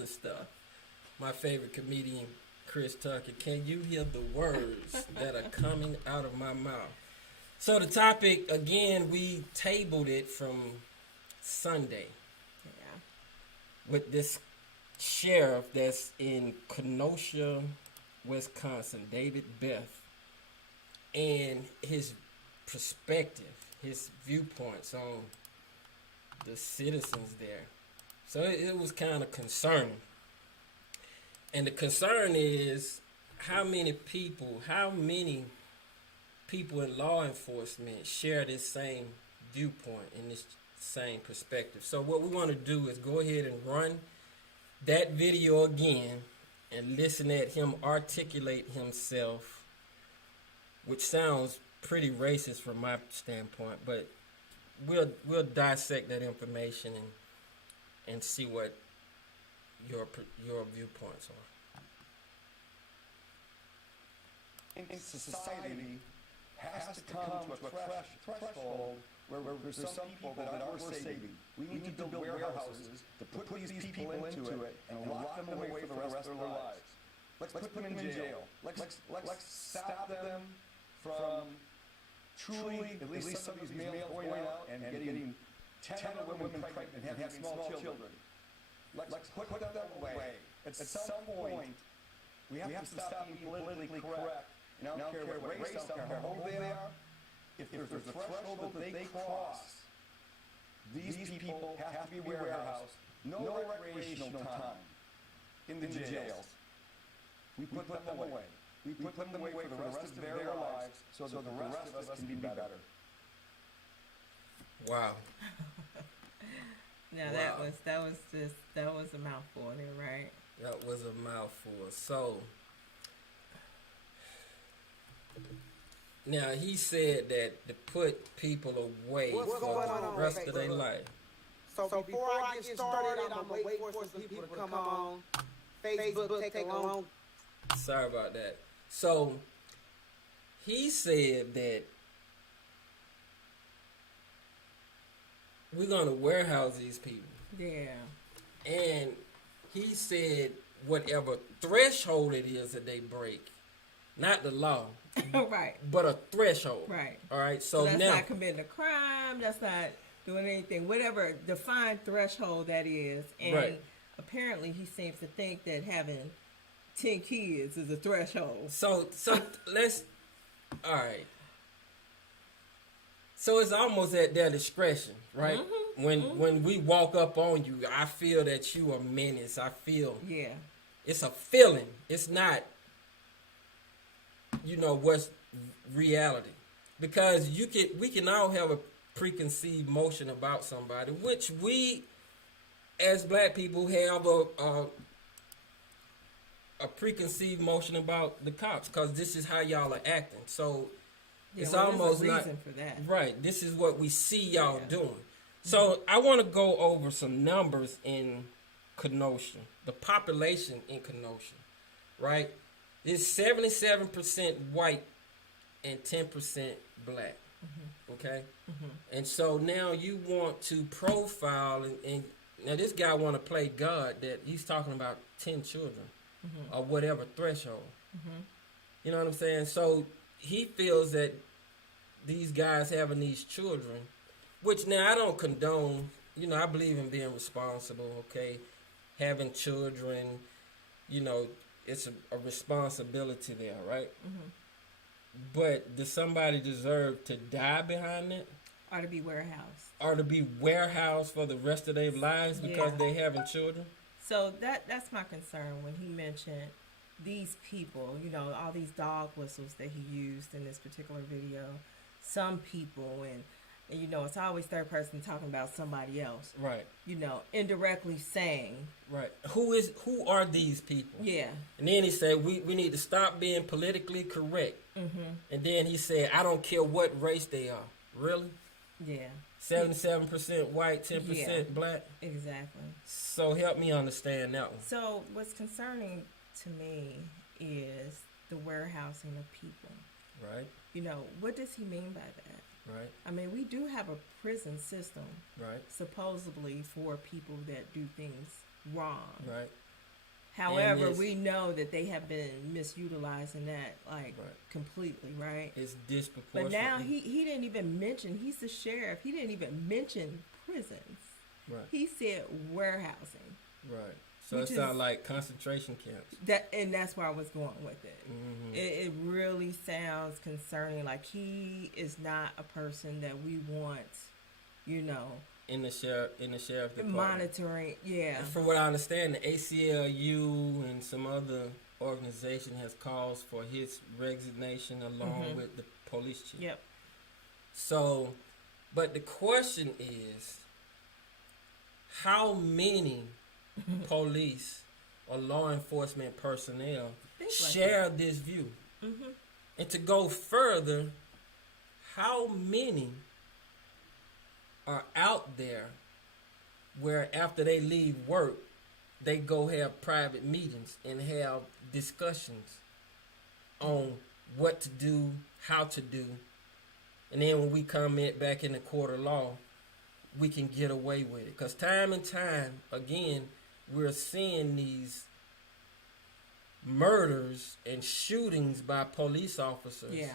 other stuff. My favorite comedian, Chris Tucker. Can you hear the words that are coming out of my mouth? So the topic, again, we tabled it from Sunday with this sheriff that's in Kenosha, Wisconsin, David Beth, and his perspective, his viewpoints on the citizens there. So it was kind of concerning. And the concern is how many people in law enforcement share this same viewpoint and this same perspective. So what we want to do is go ahead and run that video again and listen at him articulate himself, which sounds pretty racist from my standpoint, but we'll dissect that information and see what your viewpoints are. In society has to come to a threshold where there's some people that are saving. We need to build warehouses to put these people into it and lock them away for the rest of their lives. Let's put them in jail. Let's stop them from truly, at least some of these males going out and getting 10 other women pregnant and having small children. Let's put them away. At some point, we have to stop being politically correct. And I don't care what race, I don't care how old they are. If there's a threshold that they cross, these people have to be warehoused. No recreational time in the jails. We put them away. We put them away for the rest of their lives so that the rest of us can be better. Wow. Now Wow. that was a mouthful there, right? That was a mouthful. So now he said that to put people away What's for going the on, rest okay, of their look. life. So before I get started, I'm gonna wait for some people to come on. Facebook take a long. Sorry about that. So he said that we're gonna warehouse these people. Yeah. And he said whatever threshold it is that they break, not the law, Right. but a threshold. Right. All right. So So that's now, not committing a crime. That's not doing anything. Whatever defined threshold that is. And Right. apparently he seems to think that having 10 kids is a threshold. so let's. All right. So it's almost at their discretion, right? When we walk up on you, I feel that you are a menace. I feel Yeah. it's a feeling. It's not, what's reality. Because we can all have a preconceived notion about somebody, which we, as black people, have a preconceived notion about the cops, because this is how y'all are acting. So Yeah, it's well, there's almost a not reason for that. right. This is what we see y'all Yeah. doing. So I want to go over some numbers in Kenosha. The population in Kenosha, right? Is 77% white and 10% black. Okay, and so now you want to profile and now this guy want to play God that he's talking about 10 children or whatever threshold. You know what I'm saying? So he feels that these guys having these children, which now I don't condone. I believe in being responsible. Okay, having children, it's a responsibility there, right? But does somebody deserve to die behind it? Or to be warehoused. Or to be warehoused for the rest of their lives because Yeah. they having children? So that's my concern when he mentioned these people, all these dog whistles that he used in this particular video. Some people, and it's always third person talking about somebody else, Right, indirectly saying, right. Who are these people? yeah, And then he said, we need to stop being politically correct. And then he said, I don't care what race they are. Really? yeah, 77% white, 10% Yeah. black? exactly. So help me understand that one. So what's concerning to me is the warehousing of people. Right, What does he mean by that? right, I mean, we do have a prison system right, supposedly for people that do things wrong. right. However, it's- we know that they have been misutilizing that like Right. completely, right? It's But disproportionate. now he didn't even mention, he's the sheriff. He didn't even mention prisons. Right. He said warehousing. Right. So Which it sounds is- like concentration camps. And that's where I was going with it. Mhm. It really sounds concerning. Like he is not a person that we want, you know, In the sheriff's department. monitoring. Yeah. From what I understand, the ACLU and some other organization has calls for his resignation along Mhm. with the police chief. Yep. So, but the question is, how many police or law enforcement personnel Think like share this view? Mhm. And to go further, how many are out there where after they leave work, they go have private meetings and have discussions on what to do, how to do, and then when we come back in the court of law, we can get away with it. Because time and time again, we're seeing these murders and shootings by police officers, Yeah.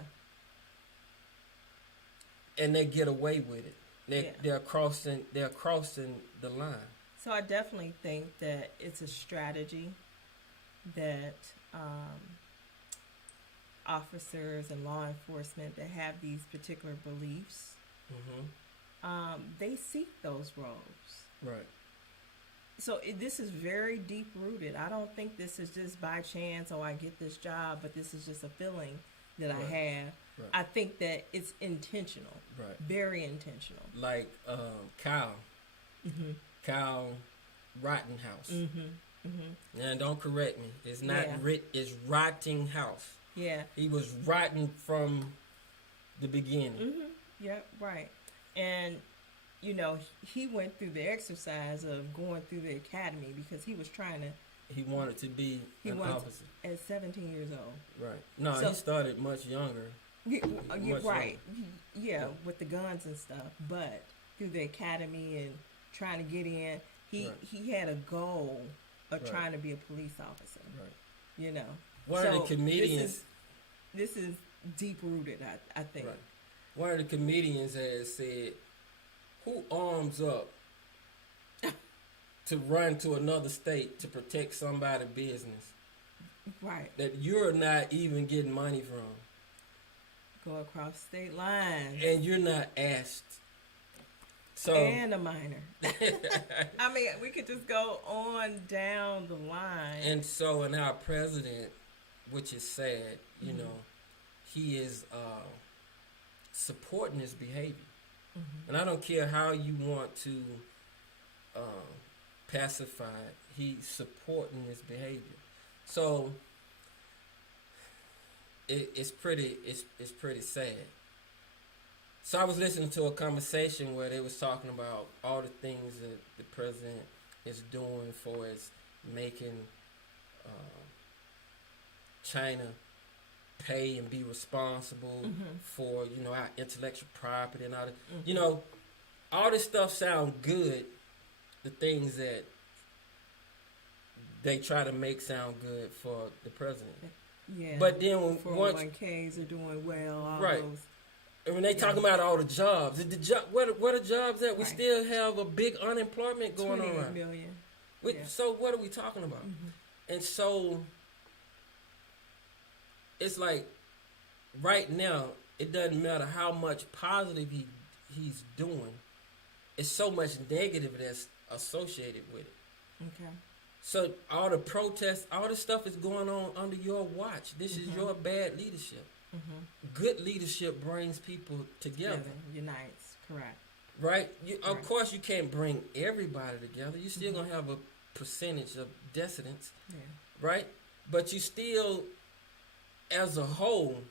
and they get away with it. Yeah. They're crossing the line. So I definitely think that it's a strategy that officers and law enforcement that have these particular beliefs, they seek those roles. Right. So this is very deep rooted. I don't think this is just by chance, oh, I get this job, but this is just a feeling that I Right. have. Right. I think that it's intentional, Right. very intentional. Like Kyle Mm-hmm. Rottenhouse. Mm-hmm. Mm-hmm. Now, don't correct me. It's not Yeah. It's Rottinghouse. Yeah. He was rotten from the beginning. Mm-hmm. Yep. Right. And you know, he went through the exercise of going through the academy because he was trying to. He wanted to be He an wanted to- officer. At 17 years old. Right. No, So- he started much younger. You're Much right. Yeah, Yeah. with the guns and stuff. But through the academy and trying to get in, he Right. he had a goal of Right. trying to be a police officer. Right. You know. One of the comedians. This is deep rooted. I think. Right. One of the comedians has said, "Who arms up to run to another state to protect somebody's business Right. that you're not even getting money from, Go across state lines. and you're not asked?" So And a minor. I mean, we could just go on down the line. and so, and our president, which is sad, you Mm-hmm. know, he is supporting this behavior. Mm-hmm. And I don't care how you want to pacify it, he's supporting this behavior. So it's pretty sad. So I was listening to a conversation where they was talking about all the things that the president is doing for as making China pay and be responsible for, you know, our intellectual property and all that. You know, all this stuff sound good, the things that they try to make sound good for the president. Yeah. But then when once 401ks are doing well. All Right. those. when they talking about all the jobs, the job where the jobs at? We Right. still have a big unemployment going 28 on. million. Right? Yeah. So what are we talking about? And so it's like right now it doesn't matter how much positive he's doing. It's so much negative that's associated with it. Okay. So all the protests, all this stuff is going on under your watch. This is your bad leadership. Good leadership brings people together, Unites. Correct. right? Of Right. course, you can't bring everybody together. You're still gonna have a percentage of dissidents, Yeah. right? But you still, as a whole,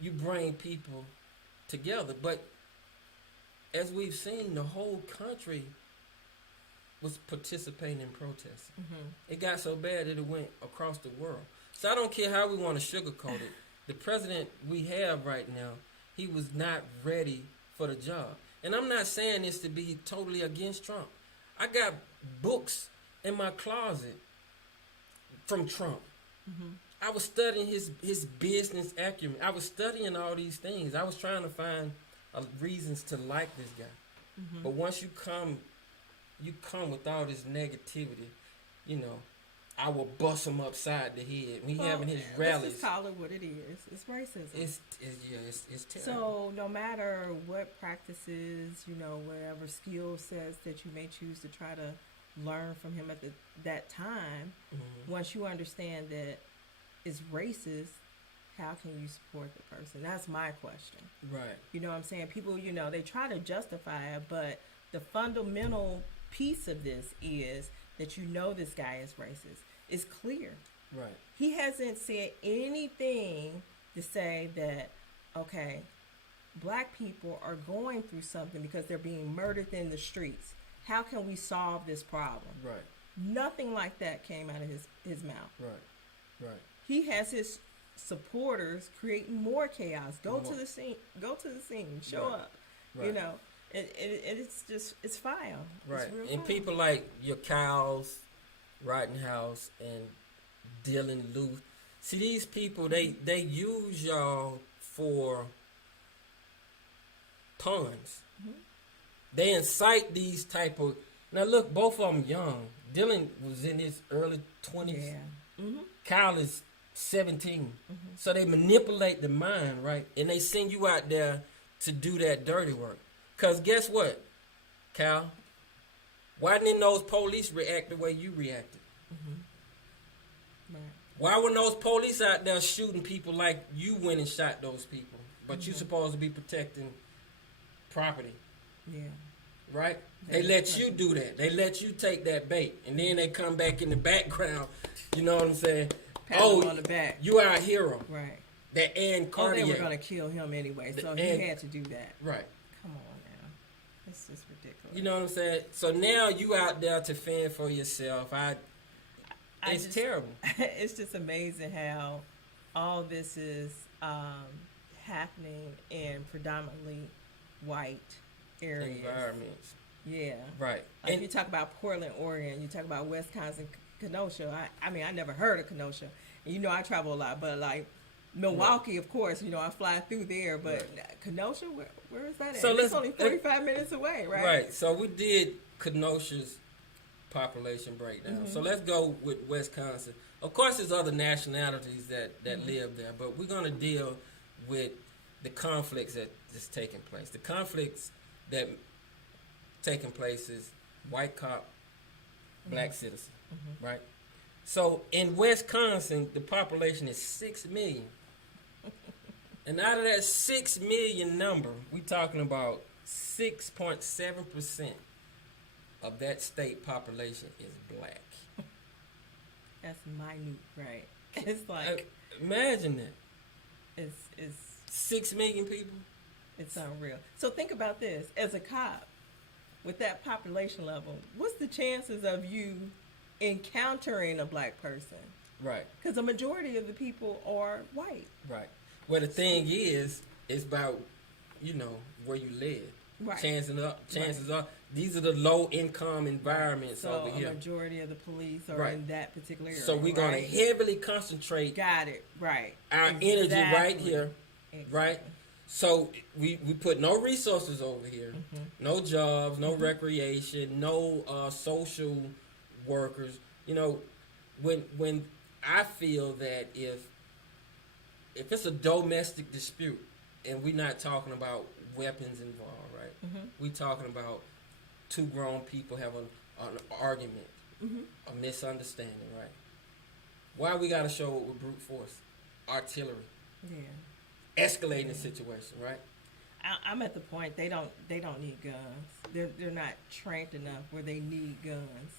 you bring people together. But as we've seen, the whole country was participating in protests. It got so bad that it went across the world. So I don't care how we want to sugarcoat it. The president we have right now, he was not ready for the job. And I'm not saying this to be totally against Trump. I got books in my closet from Trump. I was studying his business acumen. I was studying all these things. I was trying to find reasons to like this guy. But once you come with all this negativity, you know, I will bust him upside the head. We having his rallies. Let's just call it what it is. It's racism. It's terrible. So no matter what practices, you know, whatever skill sets that you may choose to try to learn from him at that time, once you understand that it's racist, how can you support the person? That's my question. Right. You know what I'm saying? People, you know, they try to justify it, but the fundamental piece of this is that you know this guy is racist. It's clear. Right. He hasn't said anything to say that, okay, black people are going through something because they're being murdered in the streets. How can we solve this problem? Right. Nothing like that came out of his mouth. Right. Right. He has his supporters creating more chaos. Go to the scene. Go to the scene. Show up. Right. You know, it's foul. Right. It's real And foul. people like your Kyles, Rittenhouse, and Dylan Luth. See, these people, they use y'all for pawns. They incite these type of. Now look, both of them young. Dylan was in his early 20s. Yeah. Kyle is 17. So they manipulate the mind, right? And they send you out there to do that dirty work. Because guess what, Kyle? Why didn't those police react the way you reacted? Right. Why were those police out there shooting people like you went and shot those people? But you supposed to be protecting property, Yeah. right? They let you do that. They let you take that bait. And then they come back in the background. You know what I'm saying? Pat him on the back. You our hero. Right. That Ann Oh, Cartier. they were going to kill him anyway, so he had to do that. Right. Come on now. It's just ridiculous. You know what I'm saying? So now you out there to fend for yourself. It's terrible. It's just amazing how all this is happening in predominantly white areas. Environments. Yeah. Right. Like you talk about Portland, Oregon, you talk about Wisconsin, Kenosha. I mean, I never heard of Kenosha. You know, I travel a lot, but like Milwaukee, of course, you know, I fly through there. But Kenosha, where is that at? So it's only 45 minutes away, right? Right. So we did Kenosha's population breakdown. So let's go with Wisconsin. Of course, there's other nationalities that live there, but we're going to deal with the conflicts that is taking place. The conflicts that taking place is white cop, black citizen, right? So in Wisconsin, the population is 6 million. And out of that 6 million number, we talking about 6.7% of that state population is black. That's minute, right? It's like Imagine that. it's 6 million people. It's unreal. So think about this: as a cop, with that population level, what's the chances of you encountering a black person? Right. Because the majority of the people are white. Right. Well, the thing is, it's about, you know, where you live. Right. Chances are, these are the low income environments So over a here. majority of the police are Right. in that particular area. So we're going to heavily concentrate Got it. Right. our energy right Exactly. here, right? So we put no resources over here, no jobs, no recreation, no social workers. You know, when I feel that if it's a domestic dispute and we're not talking about weapons involved, right? We're talking about two grown people having an argument, a misunderstanding, right? Why we got to show it with brute force, artillery, Yeah. escalating the situation, right? I'm at the point they don't need guns. They're not trained enough where they need guns,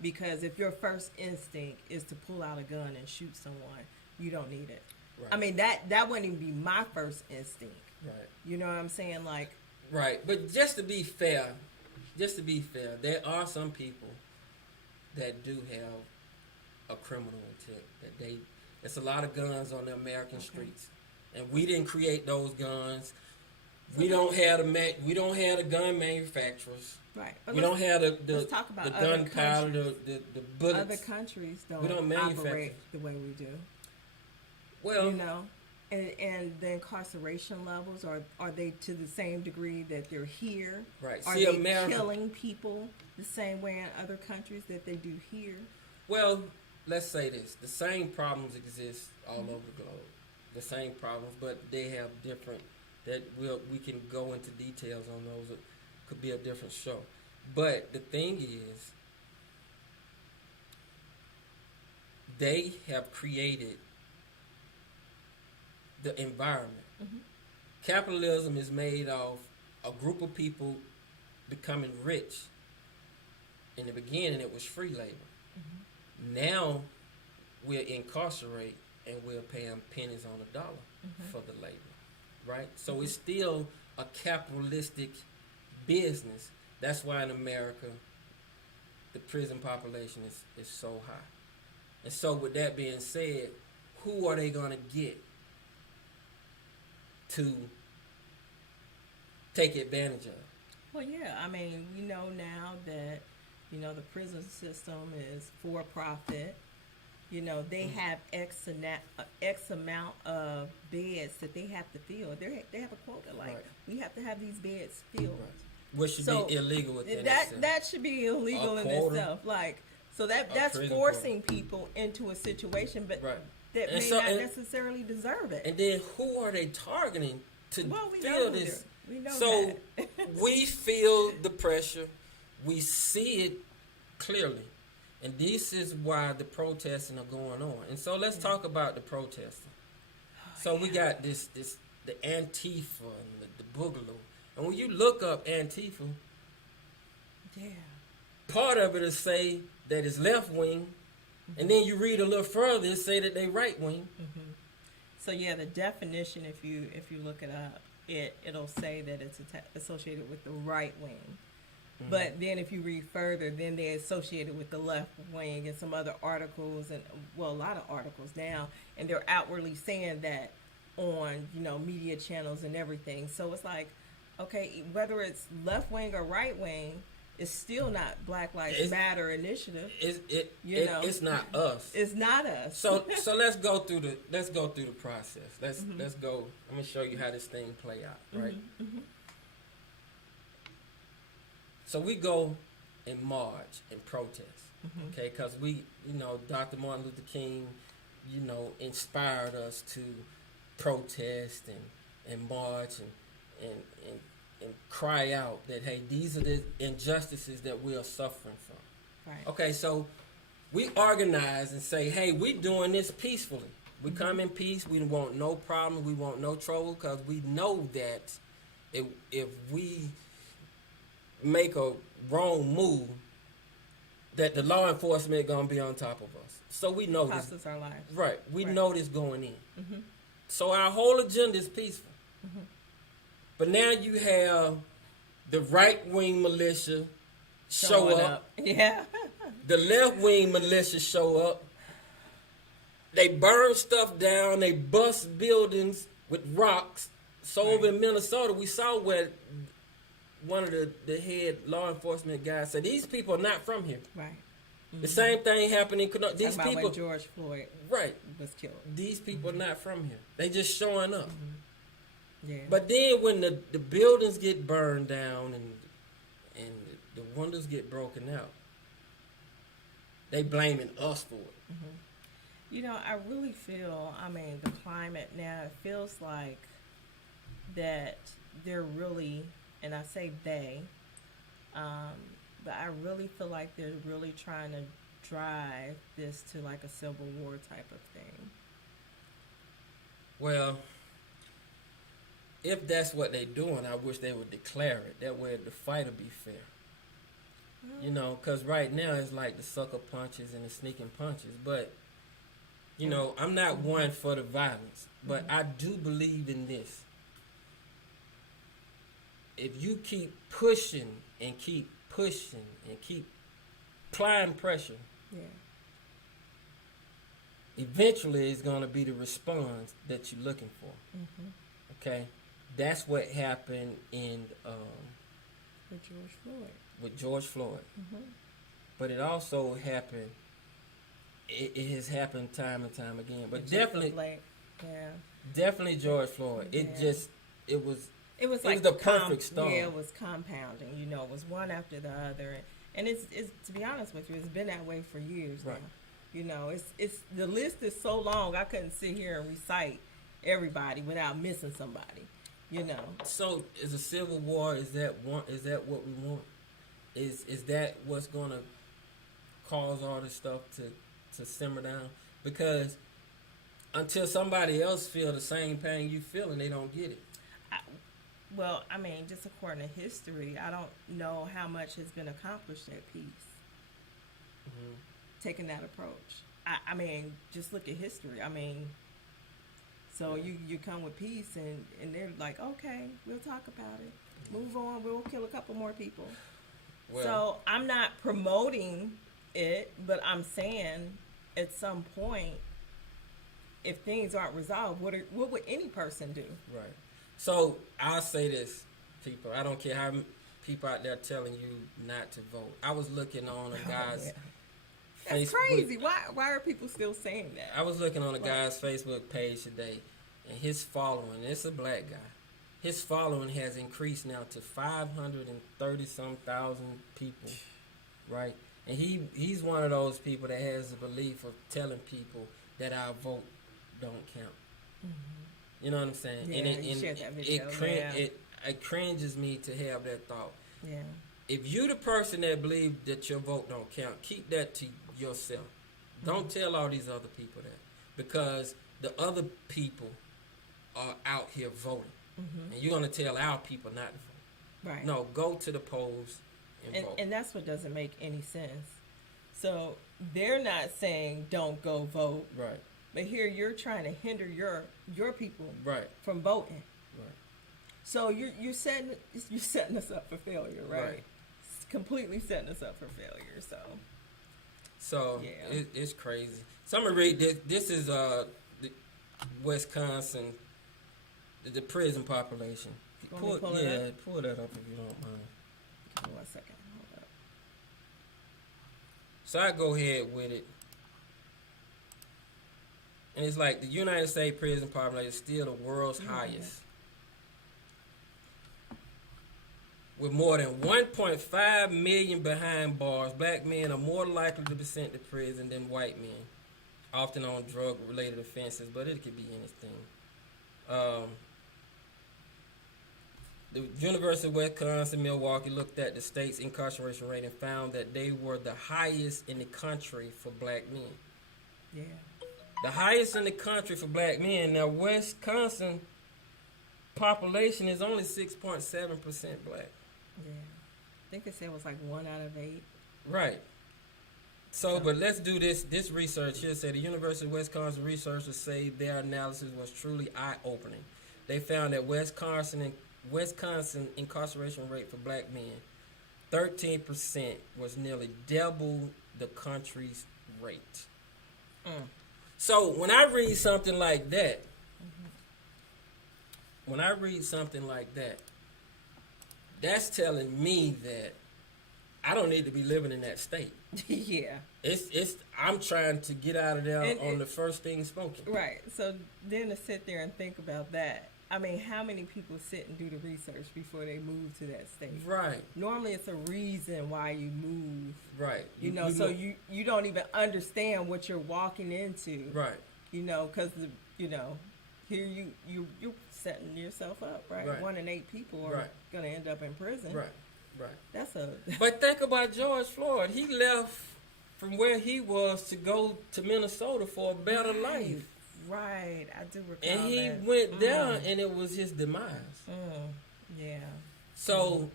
because if your first instinct is to pull out a gun and shoot someone, you don't need it. Right. I mean that wouldn't even be my first instinct. Right. You know what I'm saying? Like, Right. But just to be fair, there are some people that do have a criminal intent. There's a lot of guns on the American streets, and we didn't create those guns. We don't have the gun manufacturers. Right. But We don't have let's talk about the other gunpowder, countries. the bullets. Other countries We don't don't manufacture. operate the way we do. Well, You know, and the incarceration levels, are they to the same degree that they're here? Right. Are See, they America- killing people the same way in other countries that they do here? well, let's say this: the same problems exist all over the globe. The same problems, but they have different. That we can go into details on those. It could be a different show. But the thing is, they have created the environment. Capitalism is made of a group of people becoming rich. In the beginning, it was free labor. Now, we'll incarcerate and we'll pay them pennies on the dollar for the labor, right? So it's still a capitalistic business. That's why in America, the prison population is so high. And so with that being said, who are they going to get to take advantage of? Well, yeah. I mean, we know now that, you know, the prison system is for profit. You know, they have X amount of beds that they have to fill. They have a quota. Like, Right. we have to have these beds filled. Right. Which should So, be illegal within That itself. that should be illegal A in quota. itself. Like, so that's prison forcing people into a situation, but Right. that And may so- not and- necessarily deserve it. And then who are they targeting to Well, we feel know this? we know So that. we feel the pressure. We see it clearly. And this is why the protesting are going on. And so let's talk about the protesting. So we got the Antifa and the Boogaloo. And when you look up Antifa, Yeah. part of it is say that it's left wing. And then you read a little further, it say that they right wing. So yeah, the definition, if you look it up, it'll say that it's associated with the right wing. But then if you read further, then they're associated with the left wing and some other articles, and well, a lot of articles now, and they're outwardly saying that on, you know, media channels and everything. So it's like, okay, whether it's left wing or right wing, it's still not Black Lives It's- Matter initiative. You know. It's not us. It's not us. So let's go through the process. Let's go. I'm gonna show you how this thing play out, right? So we go and march and protest, okay? Because we, you know, Dr. Martin Luther King, you know, inspired us to protest and march and cry out that, hey, these are the injustices that we are suffering from. Right. Okay, so we organize and say, hey, we doing this peacefully. We come in peace. We want no problem. We want no trouble, because we know that if we make a wrong move, that the law enforcement gonna be on top of us. So we know this. Costs us our lives. Right. We Right. know this going in. So our whole agenda is peaceful. But now you have the right wing militia show Showing up. Yeah. The left wing militia show up. They burn stuff down. They bust buildings with rocks. So over in Minnesota, we saw where one of the head law enforcement guys said, these people are not from here. Right. The same thing happened in Kenosha. These Talking about people, when George Floyd right? was killed. These people are not from here. They just showing up. Yeah. But then when the buildings get burned down and the windows get broken out, they blaming us for it. You know, I really feel, I mean, the climate now, it feels like that they're really, and I say they, but I really feel like they're really trying to drive this to like a civil war type of thing. Well, if that's what they're doing, I wish they would declare it. That way the fight will be fair. You know, because right now it's like the sucker punches and the sneaking punches. But, you know, I'm not one for the violence. But I do believe in this. If you keep pushing and keep pushing and keep applying pressure, Yeah. eventually it's going to be the response that you're looking for. Okay? That's what happened in with George Floyd. with George Floyd. Mm-hmm. But it also happened. It has happened time and time again. But With Jacob definitely, Blake. Yeah. definitely George Floyd. It Yeah. just, it was. It was It like was the perfect storm. Yeah, it was compounding. You know, it was one after the other, and it's to be honest with you, it's been that way for years Right. now. You know, it's the list is so long. I couldn't sit here and recite everybody without missing somebody. You know, So is a civil war? Is that one? Is that what we want? Is that what's going to cause all this stuff to simmer down? Because until somebody else feel the same pain you feel and they don't get it. well, I mean, just according to history, I don't know how much has been accomplished at peace. Mm-hmm. Taking that approach. I mean, just look at history. I mean, so you come with peace and they're like, okay, we'll talk about it. Move on. We'll kill a couple more people. Well, So I'm not promoting it, but I'm saying at some point, if things aren't resolved, what would any person do? right. So I'll say this, people. I don't care how people out there telling you not to vote. I was looking on a guy's Yeah. That's Facebook. crazy. Why are people still saying that? I was looking on a guy's Facebook page today, and his following, it's a black guy, his following has increased now to 530-some thousand people, right? And he's one of those people that has the belief of telling people that our vote don't count. You know what I'm saying? Yeah, and you shared that video, yeah. it cringes me to have that thought. Yeah. If you the person that believe that your vote don't count, keep that to yourself. Don't tell all these other people that, because the other people are out here voting, and you're gonna tell our people not to vote. Right. No, go to the polls and vote. And that's what doesn't make any sense. So they're not saying don't go vote, Right, but here you're trying to hinder your people right, from voting. right. So you're setting us up for failure, right? Right. It's completely setting us up for failure. So Yeah. it's crazy. So I'm gonna read this. This is the Wisconsin, the prison population. Want me to pull it up? Pull that up if you don't mind. Give me 1 second. Hold up. So I go ahead with it. And it's like the United States prison population is still the world's highest. With more than 1.5 million behind bars, black men are more likely to be sent to prison than white men, often on drug-related offenses, but it could be anything. The University of Wisconsin, Milwaukee looked at the state's incarceration rate and found that they were the highest in the country for black men. Yeah. The highest in the country for black men. Now, Wisconsin population is only 6.7% black. Yeah. I think they said it was like 1 out of 8. Right. So, but let's do this research here. Say the University of Wisconsin researchers say their analysis was truly eye-opening. They found that Wisconsin incarceration rate for black men, 13%, was nearly double the country's rate. So when I read something like that, that's telling me that I don't need to be living in that state. Yeah. I'm trying to get out of there And on the first thing spoken. Right. So then to sit there and think about that, I mean, how many people sit and do the research before they move to that state? Right. Normally, it's a reason why you move. Right. You know, so you don't even understand what you're walking into. Right. You know, because here you're setting yourself up, right? Right. 1 in 8 people are Right. going to end up in prison. Right. Right. That's a But think about George Floyd. He left from where he was to go to Minnesota for a better life. Right. I do recall And he that. went there, and it was his demise. Yeah. So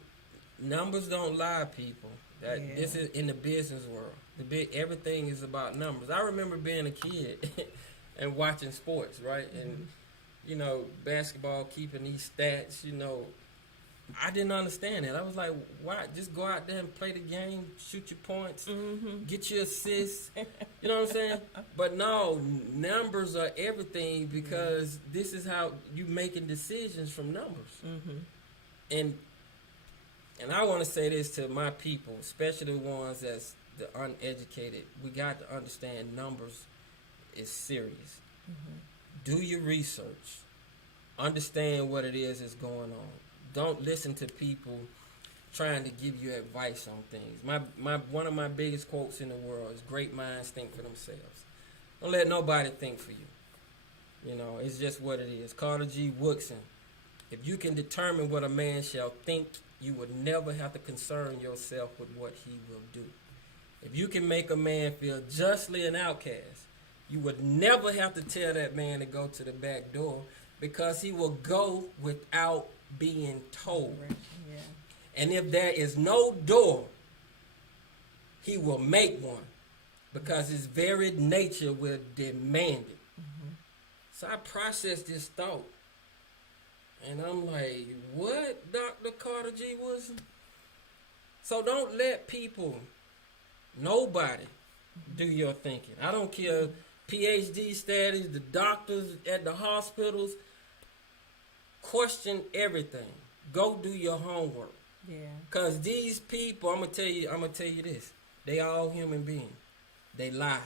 numbers don't lie, people. That Yeah. This is in the business world. Everything is about numbers. I remember being a kid and watching sports, right? And basketball, keeping these stats. I didn't understand that. I was like, why? Just go out there and play the game, shoot your points, get your assists. You know what I'm saying? But no, numbers are everything, because this is how you making decisions from numbers. And And I want to say this to my people, especially the ones that's the uneducated. We got to understand numbers is serious. Do your research. Understand what it is that's going on. Don't listen to people trying to give you advice on things. One of my biggest quotes in the world is, great minds think for themselves. Don't let nobody think for you. You know, it's just what it is. Carter G. Woodson. If you can determine what a man shall think, you would never have to concern yourself with what he will do. If you can make a man feel justly an outcast, you would never have to tell that man to go to the back door, because he will go without being told. Yeah. And if there is no door, he will make one, because his very nature will demand it. So I processed this thought, and I'm like, what, Dr. Carter G. Woodson? So don't let people, nobody, do your thinking. I don't care PhD status, the doctors at the hospitals. Question everything. Go do your homework. Yeah. Cause these people, I'm gonna tell you this. They all human beings. They lie.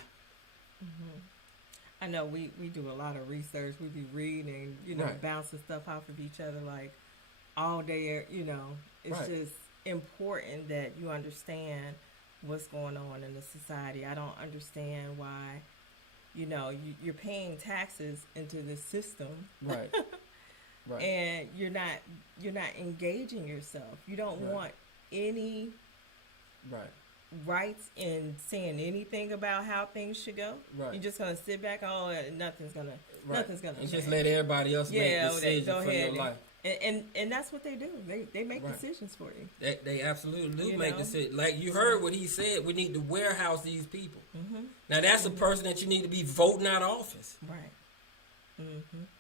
I know we do a lot of research. We be reading, Right. bouncing stuff off of each other like all day. It's Right. just important that you understand what's going on in the society. I don't understand why, you're paying taxes into the system, Right. Right. and you're not engaging yourself. You don't Right. want any Right. rights in saying anything about how things should go. Right. You're just gonna sit back. Oh, nothing's gonna And change. just let everybody else make decisions go for ahead. your life. And that's what they do. They make Right. decisions for you. They absolutely do You make know? decisions. Like you heard what he said. We need to warehouse these people. Now that's a person that you need to be voting out of office. Right.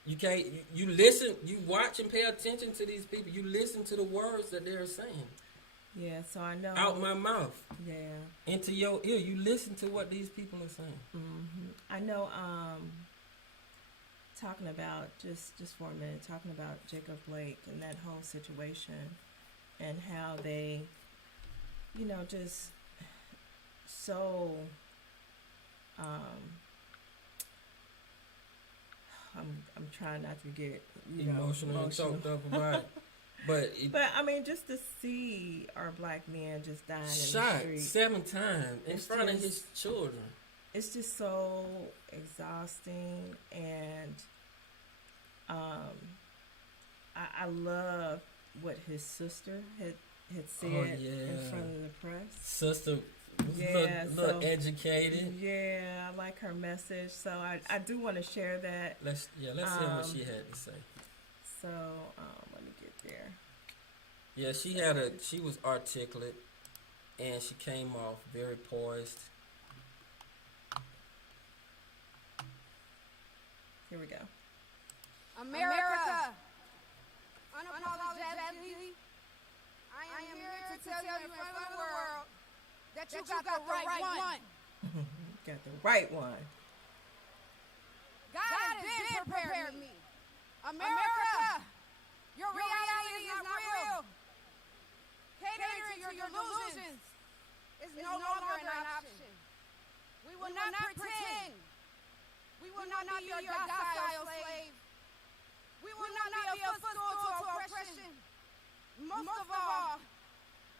You can't. You listen. You watch and pay attention to these people. You listen to the words that they're saying Yeah. So I know. out my mouth Yeah. into your ear. You listen to what these people are saying. I know. Talking about just for a minute, talking about Jacob Blake and that whole situation, and how they, just so. I'm trying not to get Emotional and choked up about it. But But I mean, just to see our black men just dying in the shot street, 7 times in It's front of just- his children. it's just so exhausting. And I love what his sister had said in yeah. front of the press. Sister, Yeah, look so- educated. Yeah, I like her message. So I do want to share that. Let's hear what she had to say. So let me get there. Yeah, she was articulate, and she came off very poised. Here we go. America, unapologetically, I am here to tell you in front of the world that you got the right one. Got the right one. God has been preparing me. America, your reality is not real. Catering to your delusions is no longer an option. We will not pretend. We will not be your docile slave. We will not be a footstool to oppression. Most of all,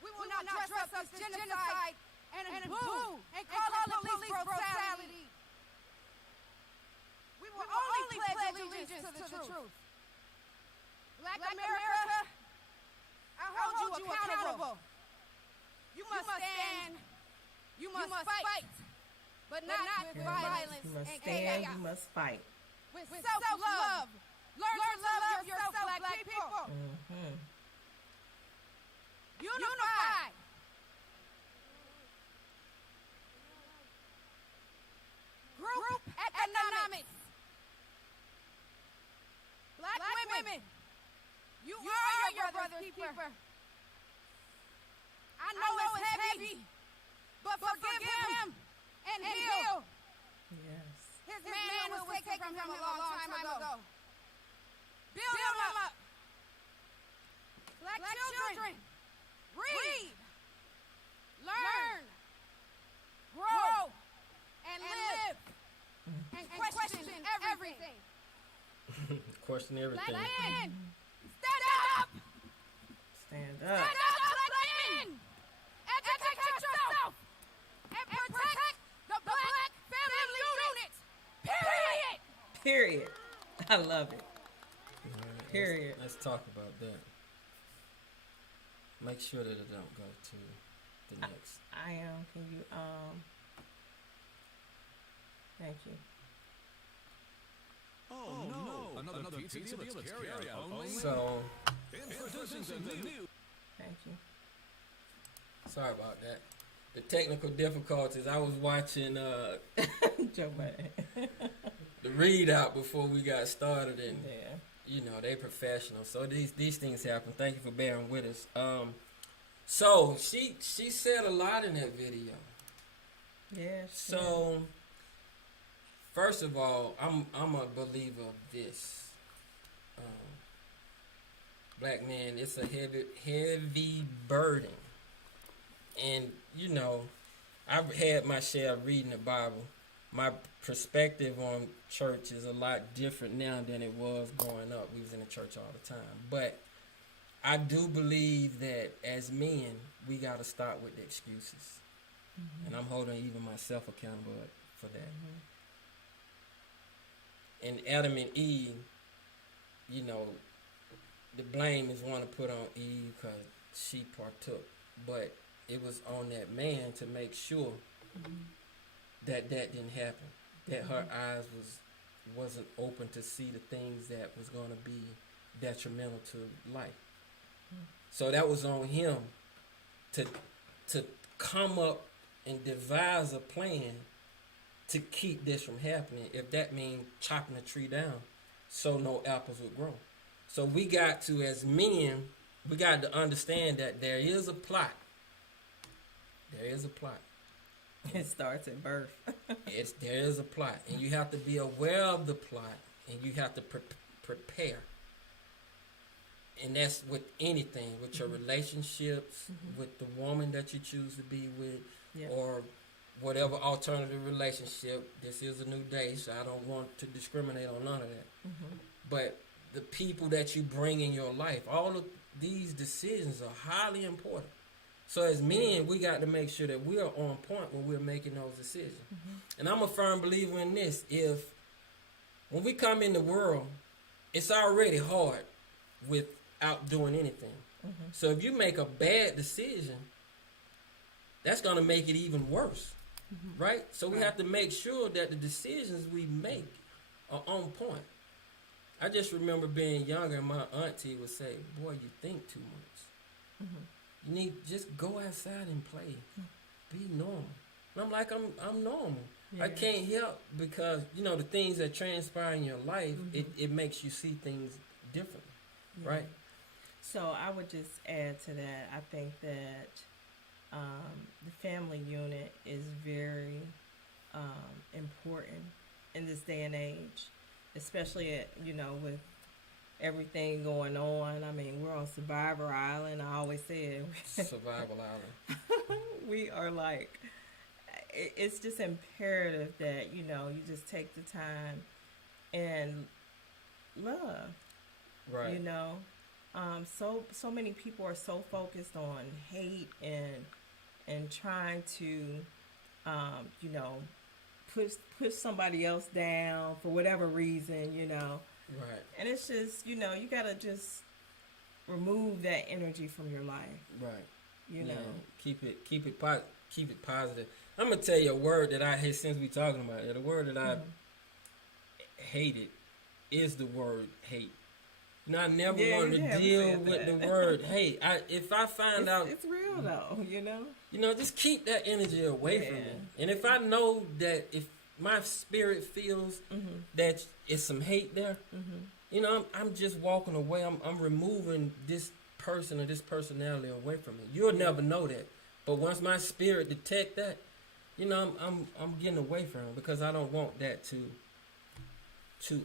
we will not dress up as genocide and boo and call it police brutality. We will only pledge allegiance to the truth. Black America, I hold you accountable. You must stand. You must fight. But not with violence You must and stand. chaos. You must fight. With self-love. Learn to love yourself, black people. Unify. Group economics. Black women, you are your brother's keeper. I know it's heavy, but forgive him and heal. Yes. His man was taken from him a long time ago. Build him up. Black children, read, learn, grow, and live, and question everything. Question everything. Black men, stand up! Stand Stand up. up, black men! Educate yourself and protect the black family unit. Period. Period. I love it. All right, Period. Let's talk about that. Make sure that it don't go to the next. I am. Can you thank you. Oh, no. Another pizza deal that's carry out only. So, Introducing the new. Thank you. sorry about that. The technical difficulties. I was watching Joe Budden. the readout before we got started, and Yeah. you know they professional. So these things happen. Thank you for bearing with us. So she said a lot in that video. Yeah. So, first of all, I'm a believer of this. Black man, it's a heavy burden, and you know, I've had my share of reading the Bible. My perspective on church is a lot different now than it was growing up. We was in the church all the time, but I do believe that as men, we got to start with the excuses. And I'm holding even myself accountable for that. And Adam and Eve, you know, the blame is one to put on Eve because she partook. But it was on that man to make sure that didn't happen. That her eyes wasn't open to see the things that was going to be detrimental to life. So that was on him to come up and devise a plan to keep this from happening. If that means chopping the tree down so no apples would grow. So we got to, as men, we got to understand that there is a plot. There is a plot. It starts at birth. There is a plot, and you have to be aware of the plot, and you have to prepare. And that's with anything, with your relationships, with the woman that you choose to be with, Yeah. or whatever alternative relationship. This is a new day, so I don't want to discriminate on none of that. But the people that you bring in your life, all of these decisions are highly important. So as men, we got to make sure that we are on point when we're making those decisions. And I'm a firm believer in this. When we come in the world, it's already hard without doing anything. So if you make a bad decision, that's going to make it even worse, right? So we have to make sure that the decisions we make are on point. I just remember being younger, and my auntie would say, "Boy, you think too much. You need just go outside and play. Be normal." And I'm like, I'm normal. I can't help because you know the things that transpire in your life, it makes you see things differently, right? So I would just add to that. I think that the family unit is very important in this day and age, especially with everything going on. I mean, we're on Survivor Island. I always say it. Survival Island. We are like, it's just imperative that you just take the time and love. Right. So many people are so focused on hate and trying to push somebody else down for whatever reason, Right. and it's just you gotta just remove that energy from your life, Right. Keep it positive. I'm gonna tell you a word that I hate since we talking about it. The word that I hated is the word hate. I never wanted to deal with the word hate. If I find out, it's real though, just keep that energy away from me. And if I know that if my spirit feels that it's some hate there, I'm just walking away. I'm removing this person or this personality away from me. You'll never know that, but once my spirit detect that, I'm getting away from it because I don't want that to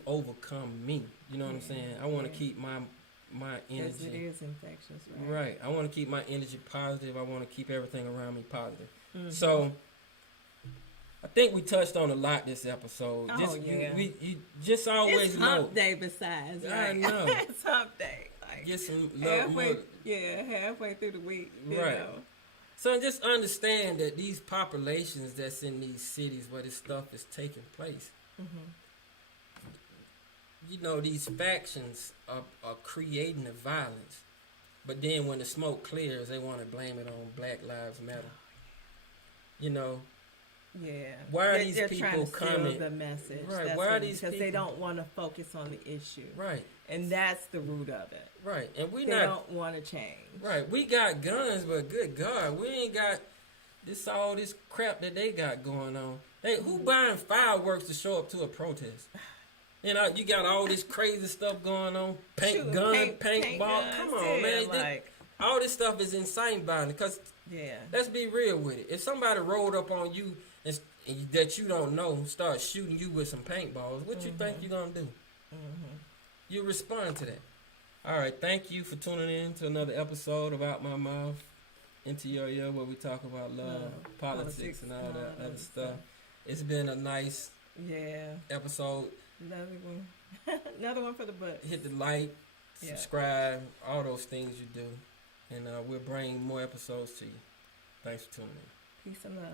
overcome me. You know what I'm saying? I want to keep my Because it energy. is infectious, right? Right. I want to keep my energy positive. I want to keep everything around me positive. Mm-hmm. So, I think we touched on a lot this episode. Oh, Just, yeah. you just always It's know. hump day besides, I right? know. It's hump day. Like, Get some love. halfway through the week. You Right. know. So just understand that these populations that's in these cities where this stuff is taking place, you know, these factions are creating the violence. But then when the smoke clears, they want to blame it on Black Lives Matter. You know, Yeah. Why are They're- these they're people trying to coming- steal the message? Right, That's why are what- these because they people- don't want to focus on the issue, right, and that's the root of it. right. And we They not, don't want to change. right, we got guns, but good God, we ain't got all this crap that they got going on. Who buying fireworks to show up to a protest? You know, you got all this crazy stuff going on. Shooting Paintball. paint guns, Come on, yeah, man. like, All this stuff is insane violent. Because yeah. let's be real with it. If somebody rolled up on you and that you don't know, start shooting you with some paintballs, what you think you're going to do? You respond to that. All right. Thank you for tuning in to another episode of Out My Mouth, Into Your Ear, where we talk about love, politics, and all that other stuff. It's been a nice Yeah. episode. Another one. Another one for the books. Hit the like, Yeah. subscribe, all those things you do. And we'll bring more episodes to you. Thanks for tuning in. Peace and love.